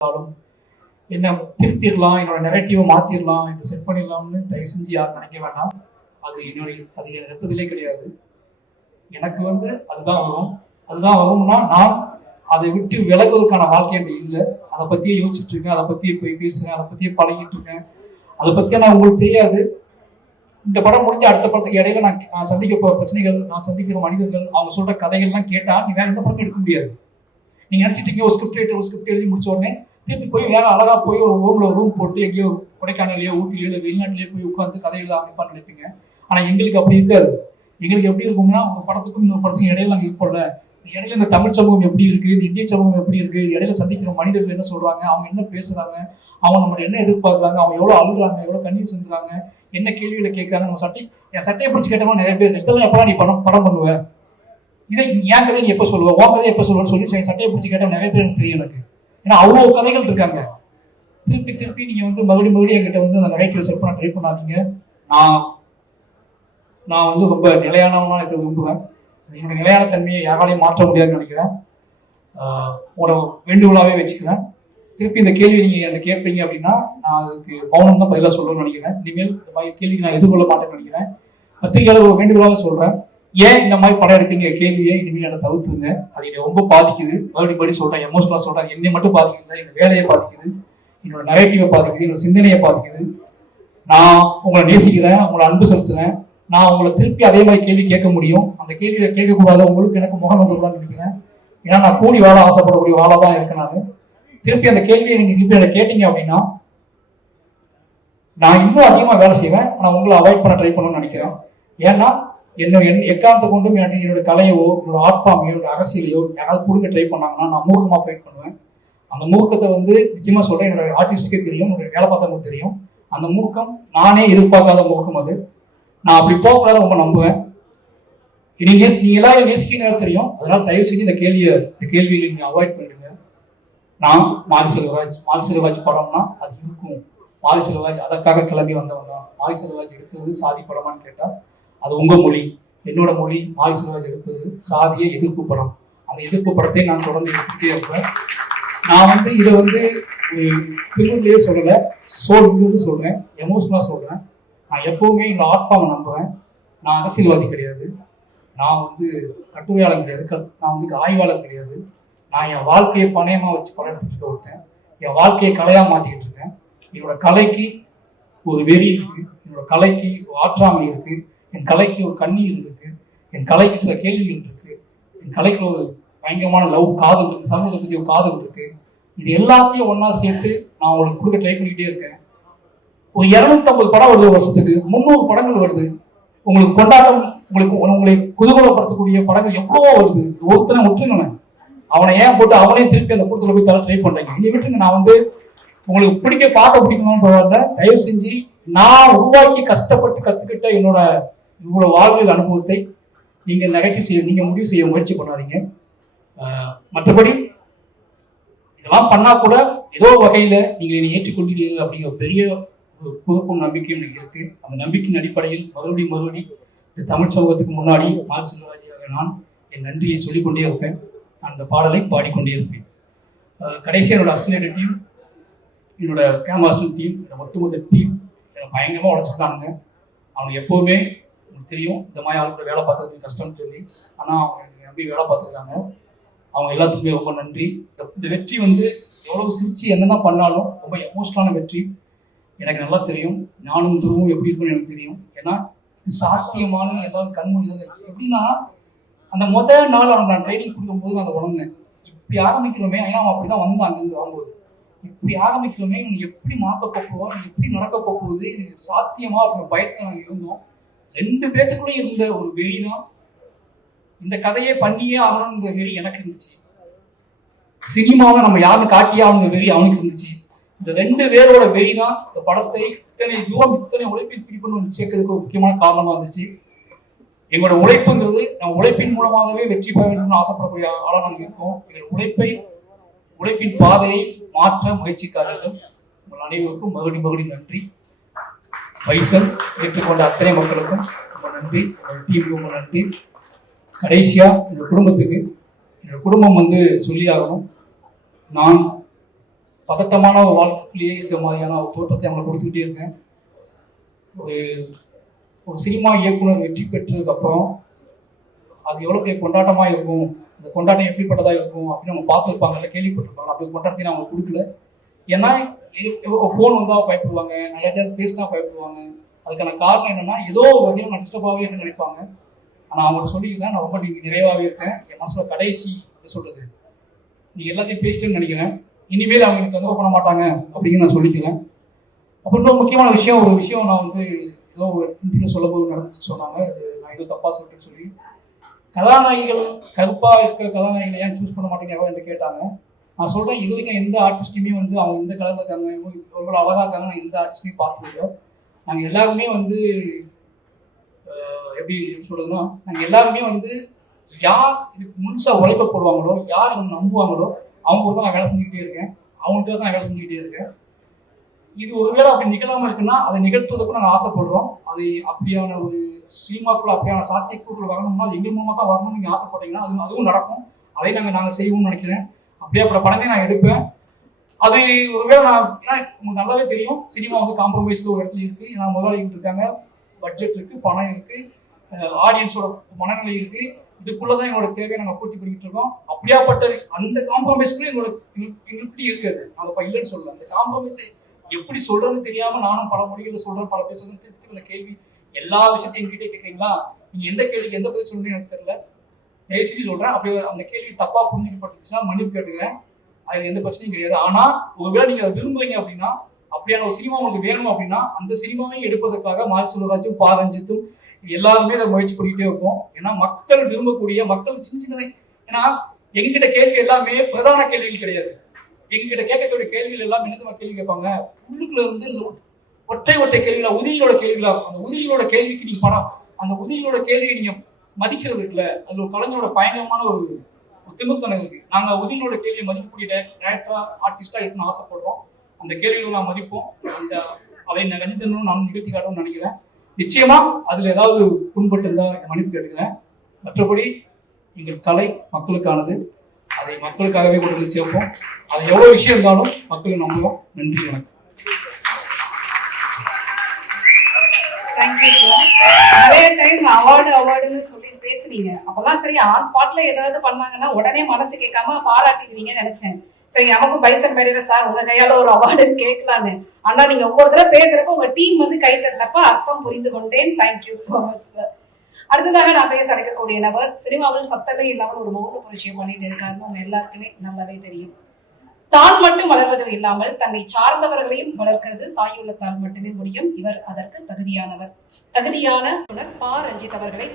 என்ன திருப்பிடலாம், என்னோட நெரட்டிவை மாற்றிடலாம், என்னை செட் பண்ணிடலாம்னு தயவு செஞ்சு யாரும் நினைக்க வேண்டாம். அது என் ரத்தத்திலே கிடையாது. எனக்கு அதுதான் வரும். அதுதான் வரும்னா நான் அதை விட்டு விலகுவதற்கான வாழ்க்கை எனக்கு இல்லை. அதை பற்றியே யோசிச்சுட்டு இருக்கேன், அதை பற்றியே போய் பேசுகிறேன், அதை பற்றியே பழகிட்டு இருக்கேன். அதை பற்றியே நான் உங்களுக்கு தெரியாது. இந்த படம் முடிஞ்ச அடுத்த படத்துக்கு இடையில நான் சந்திக்க போகிற பிரச்சனைகள், நான் சந்திக்கிற மனிதர்கள், அவங்க சொல்கிற கதைகள்லாம் கேட்டால் நீ வேற எந்த படமும் எடுக்க முடியாது. நீங்கள் நினச்சிட்டீங்க ஒரு ஸ்கிரிப்ட் எழுதி முடிச்ச உடனே திருப்பி போய் வேற அழகாக போய் ஒரு ரூம் போட்டு எங்கேயோ கொடைக்கானலையோ ஊட்டிலையோ இல்லை வெளிநாட்டிலேயோ போய் உட்காந்து கதை எழுத ஆரம்பிப்பான்னு நினைப்பீங்க. ஆனால் எங்களுக்கு அப்படி இருக்காது. எங்களுக்கு எப்படி இருக்கும்னா உங்கள் படத்துக்கும் இன்னொரு படத்துக்கும் இடையில நாங்கள் இருப்போம்ல, இடையில இந்த தமிழ் சமூகம் எப்படி இருக்குது, இந்த இந்திய சமூகம் எப்படி இருக்குது, இடையில சந்திக்கிற மனிதர்கள் என்ன சொல்கிறாங்க, அவங்க என்ன பேசுகிறாங்க, அவங்க நம்மளை என்ன எதிர்பார்க்குறாங்க, அவங்க எவ்வளோ அழுகிறாங்க, எவ்வளோ கண்ணீர் செஞ்சுறாங்க, என்ன கேள்வியில் கேட்குறாங்க. நம்ம என் சட்டையை பிடிச்சி கேட்டவங்க நிறைய பேர் இதெல்லாம் எப்போ நீ படம் பண்ணுவேன், இதை என் கதையை நீ எப்போ சொல்லுவேன், உன் கதையை எப்போ சொல்லுவேன்னு சொல்லி சட்டையை பிடிச்சி கேட்டால் நிறைய பேர் எனக்கு தெரியும். எனக்கு ஏன்னா அவ்வளோ கதைகள் இருக்காங்க. திருப்பி நீங்கள் மறுபடியும் என்கிட்ட அந்த நெகட்டிவ் செட் பண்ண ட்ரை பண்ணாதீங்க. நான் ரொம்ப நிலையானவனா இருக்க விரும்புவேன். என்னோட நிலையான தன்மையை யாராலையும் மாற்ற முடியாதுன்னு நினைக்கிறேன். ஒரு வேண்டுகோளாகவே வச்சுக்கிறேன். திருப்பி இந்த கேள்வி நீங்கள் என்னை கேட்பீங்க அப்படின்னா நான் அதுக்கு மௌனம் தான் பதிலாக சொல்லணும்னு நினைக்கிறேன். இனிமேல் இந்த மாதிரி கேள்விக்கு நான் எதிர்கொள்ள மாட்டேன்னு நினைக்கிறேன். பத்திரிகையாளர் ஒரு வேண்டுகோளாக சொல்கிறேன், ஏன் இந்த மாதிரி படம் எடுக்குங்க கேள்வியை இனிமேல் என்னை தவிர்த்துங்க. அது என்னை ரொம்ப பாதிக்குது. மறுபடியும் சொல்கிறேன், எமோஷனலாக சொல்கிறேன். என்னை மட்டும் பாதிக்குது, என்னோட வேலையை பாதிக்குது, என்னோட நெரேட்டிவை பாதிக்குது, என்னோட சிந்தனையை பாதிக்குது. நான் உங்களை நேசிக்கிறேன், உங்களை அன்பு செலுத்துறேன். நான் உங்களை திருப்பி அதே மாதிரி கேள்வி கேட்க முடியும். அந்த கேள்வியை கேட்கக்கூடாது, உங்களுக்கு எனக்கு முகம் வந்துடலாம்னு நினைக்கிறேன். ஏன்னா நான் கூடி வாழ ஆசைப்படக்கூடிய வாழ தான் இருக்கேன். நான் திருப்பி அந்த கேள்வியை நீங்கள் திருப்பி அதை கேட்டீங்க அப்படின்னா நான் இன்னும் அதிகமாக வேலை செய்வேன். ஆனால் உங்களை அவாய்ட் பண்ண ட்ரை பண்ணணும்னு நினைக்கிறேன். ஏன்னா எக்காரணத்தை கொண்டும் என்னோட கலையவோ, என்னோட ஆர்ட் ஃபார்மையோ, என்னோட அரசியலையோ யாராவது கொடுக்க ட்ரை பண்ணாங்கன்னா நான் மூர்க்கமாக ஃபைட் பண்ணுவேன். அந்த மூர்க்கத்தை நிச்சயமாக சொல்கிறேன், என்னோட ஆர்டிஸ்டுக்கே தெரியும், என்னோட வேலை பார்த்தவங்களுக்கு தெரியும். அந்த மூர்க்கம் நானே எதிர்பார்க்காத மூர்க்கம். அது நான் அப்படி போகக்கூடாது ரொம்ப நம்புவேன். நீங்க எல்லாரும் நேசிக்கிறீங்க தெரியும். அதனால தயவு செஞ்சு இந்த கேள்வியை நீங்க அவாய்ட் பண்ணிடுங்க. நான் மாரி செல்வராஜ் படம்னா அது இருக்கும். மாரி செல்வராஜ் அதற்காக கிளம்பி வந்தவங்க தான். மாரி செல்வராஜ் எடுத்தது சாதி படமான்னு கேட்டால் அது உங்க மொழி. என்னோட மொழி மாரி செல்வராஜ் எடுப்பது சாதிய எதிர்ப்பு படம். அந்த எதிர்ப்பு படத்தை நான் தொடர்ந்து எடுத்துட்டே இருப்பேன். நான் இதை திருவிழையே சொல்லலை, சொல்றேன், எமோஷனலாக சொல்றேன். நான் எப்பவுமே இந்த ஆர்ட் ஃபார்மை நம்புவேன். நான் அரசியல்வாதி கிடையாது, நான் கட்டுரையாளர் கிடையாது, நான் ஆய்வாளர் கிடையாது. நான் என் வாழ்க்கையை பணயமாக வச்சு படம் எடுத்துட்டு ஒருத்தேன். என் வாழ்க்கையை கலையாக மாற்றிக்கிட்டு இருக்கேன். என்னோட கலைக்கு ஒரு வெறி இருக்குது, என்னோட கலைக்கு ஒரு ஆற்றாமை இருக்குது, என் கலைக்கு ஒரு கண்ணீர் இருக்குது, என் கலைக்கு சில கேள்விகள் இருக்குது, என் கலைக்கு ஒரு பயங்கரமான காதல் இருக்குது, சமூகத்தை பற்றி ஒரு காதல் இருக்குது. இது எல்லாத்தையும் ஒன்றா சேர்த்து நான் உங்களுக்கு கொடுக்க ட்ரை பண்ணிக்கிட்டே இருக்கேன். ஒரு 250 படம் வருது வருஷத்துக்கு, 300 படங்கள் வருது. உங்களுக்கு கொண்டாட்டம், உங்களை குதூகலப்படுத்தக்கூடிய படங்கள் எவ்வளவோ வருது. ஒருத்தனை விட்டுருங்க, அவனை ஏன் போட்டு அவனையும் திருப்பி அந்த கூட்டத்தில் போய் தர ட்ரை பண்றீங்க. இனி விட்டுருங்க. நான் உங்களுக்கு பார்க்க பிடிக்கணும்னு பரவாயில்ல, தயவு செஞ்சு நான் உருவாக்கி கஷ்டப்பட்டு கத்துக்கிட்ட என்னோட இவ்வளவு வாழ்வியல் அனுபவத்தை நீங்க முடிவு செய்ய முயற்சி பண்ணாதீங்க. மற்றபடி இதெல்லாம் பண்ணா கூட ஏதோ வகையில நீங்க என்னை ஏற்றுக்கொள்கிறீர்கள் அப்படிங்கிற பெரிய பொறுப்பும் நம்பிக்கையும் எனக்கு இருக்கு. அந்த நம்பிக்கையின் அடிப்படையில் மறுபடியும் இந்த தமிழ் சமூகத்துக்கு முன்னாடி மாரி செல்வராஜாக நான் என் நன்றியை சொல்லிக்கொண்டே இருப்பேன். அந்த பாடலை பாடிக்கொண்டே இருப்பேன். கடைசியாக என்னோட அசிஸ்டன்ட் டீம், என்னோட கேமராஸ்டன் டீம், என்னோட ஒட்டுமொத்த டீம் என்னை பயங்கரமாக உழைச்சிருக்காங்க. அவங்க எப்போவுமே எனக்கு தெரியும் இந்த மாதிரி ஆளுக்கு வேலை பார்க்கறது கஷ்டம்னு சொல்லி, ஆனால் அவங்க நம்பி வேலை பார்த்துருக்காங்க. அவங்க எல்லாத்துக்குமே ரொம்ப நன்றி. இந்த வெற்றி எவ்வளவு சிரிச்சு என்னதான் பண்ணாலும் ரொம்ப எமோஷனலான வெற்றி. எனக்கு நல்லா தெரியும். நானும் துருவும் எப்படி இருக்குன்னு எனக்கு தெரியும். ஏன்னா இது சாத்தியமான எல்லாரும் கண்மொழி எப்படின்னா அந்த முதல் நாள் அவனுக்கு நான் ட்ரைனிங் கொடுக்கும்போது நான் அதை உணர்ந்தேன். இப்படி ஆரம்பிக்கிறோமே, ஏன்னா அவன் அப்படிதான் வந்து அங்கேருந்து வரும்போது இப்படி ஆரம்பிக்கிறோமே, இவங்க எப்படி மாற்ற போக்குவோம், எப்படி நடக்க போகுது, இது சாத்தியமா அப்படிங்கிற பயத்தில் நாங்கள் இருந்தோம். 2 பேத்துக்குள்ளேயும் இருந்த ஒரு வெறி தான் இந்த கதையை பண்ணியே ஆகணும்னு வெறி எனக்கு இருந்துச்சு. சினிமாவை நம்ம யாருன்னு காட்டியே அவனுக்கு வெறி அவனுக்கு இருந்துச்சு. இந்த 2 பேரோட வெறி தான் இந்த படத்தை இத்தனை உழைப்பில் பிடிக்கணும்னு சேர்க்கறதுக்கு ஒரு முக்கியமான காரணமா இருந்துச்சு. எங்களோட உழைப்புங்கிறது நம்ம உழைப்பின் மூலமாகவே வெற்றி பெற வேண்டும்னு ஆசைப்படக்கூடிய ஆளாக நாங்கள் இருக்கோம். எங்கள் உழைப்பின் பாதையை மாற்ற முயற்சிக்காரர்கள் உங்கள் அனைவருக்கும் மறுபடியும் நன்றி. பைசல் ஏற்றுக்கொண்ட அத்தனை மக்களுக்கும் ரொம்ப நன்றி. உங்கள் டீமுக்கு ரொம்ப நன்றி. கடைசியா என்னோட குடும்பத்துக்கு, என்னோட குடும்பம் சொல்லி ஆகணும். நான் பதட்டமான ஒரு வாழ்க்கையிலேயே இருக்கிற மாதிரியான ஒரு தோற்றத்தை அவங்களை கொடுத்துக்கிட்டே இருக்கேன். ஒரு ஒரு சினிமா இயக்குனர் வெற்றி பெற்றதுக்கப்புறம் அது எவ்வளோ பெரிய கொண்டாட்டமாக இருக்கும், அந்த கொண்டாட்டம் எப்படிப்பட்டதாக இருக்கும் அப்படின்னு அவங்க பார்த்துருப்பாங்கல்ல, கேள்விப்பட்டிருப்பாங்க. அப்படி கொண்டாட்டத்தை நான் அவங்க கொடுக்கல. ஏன்னா ஃபோன் வந்தால் பயப்படுவாங்க, நிறைய பேசினா பயப்படுவாங்க. அதுக்கான காரணம் என்னன்னா, ஏதோ ஒரு வகையில் நான் டிஸ்டர்பாகவே இருக்குன்னு நினைப்பாங்க. ஆனால் அவங்கள்ட்ட சொல்லியிருக்கேன், நான் ரொம்ப நிறைவாகவே இருக்கேன். என் மனசுல கடைசி என்ன சொல்றது, நீ எல்லாத்தையும் பேசிட்டேன்னு நினைக்கிறேன், இனிமேல் அவங்க எனக்கு தொந்தரவு பண்ண மாட்டாங்க அப்படின்னு நான் சொல்லிக்கிறேன். அப்போ இன்னொரு முக்கியமான விஷயம், ஒரு விஷயம் நான் வந்து ஏதோ ஒரு இன்டர்வியூ சொல்லும் போது நடந்துச்சு சொன்னாங்க, அது நான் ஏதோ தப்பாக சொல்லிட்டேன்னு சொல்லி. கதாநாயகிகள் கருப்பாக இருக்க கதாநாயகிகளை ஏன் சூஸ் பண்ண மாட்டேங்கிறாங்க என்று கேட்டாங்க. நான் சொல்கிறேன், இது வரைக்கும் எந்த ஆர்டிஸ்ட்டையுமே வந்து அவங்க இந்த கலரில் இருக்காங்க, இவ்வளோ அழகாக இருக்காங்க, நான் எந்த ஆர்டிஸ்டையும் பார்த்ததில்லை. நாங்கள் எல்லாருமே வந்து எப்படி சொல்றதுன்னா, நாங்கள் எல்லாருமே வந்து யார் இதுக்கு முழுசாக உழைப்ப போடுவாங்களோ, யார் அவங்க நம்புவாங்களோ அவங்க கூட தான் நான் வேலை செஞ்சுக்கிட்டே இருக்கேன். அவங்கள்ட்ட தான் நான் வேலை செஞ்சுக்கிட்டே இருக்கேன். இது ஒருவேளை அப்படி நிகழாமல் இருக்குன்னா அதை நிகழ்த்துவதற்கு நாங்கள் ஆசைப்படுறோம். அது அப்படியான ஒரு சினிமாக்குள்ள அப்படியான சாத்தியக்கூறுகள் வரணும்னா அது எங்கள் மூலமாக தான் வரணும்னு நீங்கள் ஆசைப்பட்டீங்கன்னா அதுவும் நடக்கும். அதை நாங்கள் செய்வோம்னு நினைக்கிறேன். அப்படியே அப்புறம் படமே நான் எடுப்பேன். அது ஒருவேளை நான், ஏன்னா உங்களுக்கு நல்லாவே தெரியும், சினிமா வந்து காம்ப்ரமைஸ்க்கு ஒரு இடத்துல இருக்குது. ஏன்னா முதலாளிகள் இருக்காங்க, பட்ஜெட் இருக்குது, பணம் இருக்குது, ஆடியன்ஸோட மனநிலை இருக்குது. இதுக்குள்ளே தான் எங்களோட தேவையை நாங்கள் பூர்த்தி பண்ணிக்கிட்டு இருக்கோம். அப்படியாப்பட்ட அந்த காம்ப்ரமைஸ்க்குள்ளே எங்களுக்கு இருக்குது. நாங்கள் இப்போ இல்லைன்னு சொல்லலாம். அந்த காம்ப்ரமைஸை எப்படி சொல்கிறதுன்னு தெரியாமல் நானும் பல மொழிகளில் சொல்கிறேன், பல பேசுகிறேன். திருப்பி கேள்வி எல்லா விஷயத்தையும் எங்கிட்டே கேட்குறீங்களா, நீங்கள் எந்த கேள்விக்கு எந்த பதில் சொல்கிறீங்கன்னு எனக்கு தெரியல. தயவு செஞ்சு சொல்கிறேன், அப்படி அந்த கேள்வி தப்பாக புரிஞ்சுக்கப்பட்டுச்சுன்னா மன்னிப்பு கேட்டுக்கிறேன். அது எந்த பிரச்சனையும் கிடையாது. ஆனால் ஒருவேளை நீங்கள் அதை விரும்புறீங்க அப்படின்னா, அப்படியான ஒரு சினிமா உங்களுக்கு வேணும் அப்படின்னா, அந்த சினிமாவை எடுப்பதற்காக மாரி செல்வராஜும் பா ரஞ்சித்தும் எல்லாருமே அதை முயற்சி பண்ணிக்கிட்டே இருக்கும். ஏன்னா மக்கள் விரும்பக்கூடிய, மக்கள் சின்ன சின்ன, ஏன்னா எங்ககிட்ட கேள்வி எல்லாமே பிரதான கேள்விகள் கிடையாது. எங்ககிட்ட கேட்கக்கூடிய கேள்விகள் எல்லாம் என்ன கேள்வி கேட்பாங்க, உள்ளுக்குள்ள இருந்து ஒற்றை கேள்விகளா, உதிரிகளோட கேள்விகளா. அந்த உதிரிகளோட கேள்விக்கு நீங்க படம், அந்த உதிரிகளோட கேள்வியை நீங்க மதிக்கிறது இருக்குல்ல, அது ஒரு கலைஞரோட பயங்கரமான ஒரு திமுத்தனம் இருக்கு. நாங்க உதிரிகளோட கேள்வியை மதிக்கக்கூடிய டேரக்டரா, ஆர்டிஸ்டா இருக்குன்னு ஆசைப்படுறோம். அந்த கேள்விகளை நான் மதிப்போம். அந்த அதை ரஞ்சிதனும் நான் நிகழ்த்தி காட்டணும்னு நினைக்கிறேன். நிச்சயமா அதுல ஏதாவது புண்பட்டு இருந்தா மன்னிப்பு கேட்டுக்கிறேன். மற்றபடி எங்கள் கலை மக்களுக்கானது. அதை மக்களுக்காகவே கொண்டு வந்து சேர்ப்போம். அது எவ்வளவு விஷயம் இருந்தாலும் மக்கள் நம்புவோம். நன்றி, வணக்கம். Thank you sir. நிறைய டைம் அவார்டுன்னு சொல்லி பேசுனீங்க. அப்பெல்லாம் சரி ஆன் ஸ்பாட்ல ஏதாவது பண்ணாங்கன்னா உடனே மனசு கேட்காம பாராட்டிடுவீங்கன்னு நினைச்சேன். சரி நமக்கும் பைசன் மேடையில சார் உங்க கையால ஒரு அவார்டு கேட்கலான்னு. ஆனா நீங்க ஒவ்வொரு தடவை பேசுறப்ப உங்க டீம் வந்து கை தட்டினப்ப அர்த்தம் புரிந்து கொண்டேன். Thank you so much sir. அடுத்ததாக நான் பேச அழைக்கக்கூடிய நபர், சினிமாவில் சத்தமே இல்லாமல் ஒரு மௌன புரட்சியை பண்ணிட்டு இருக்காருன்னு உங்க எல்லாருக்குமே நல்லாவே தெரியும். தான் மட்டும் வளர்வதில் இல்லாமல் தன்னை சார்ந்தவர்களையும் வளர்க்கிறது தாயுள்ளத்தால் மட்டுமே முடியும். இவர் அதற்கு தகுதியான பா ரஞ்சித் அவர்களை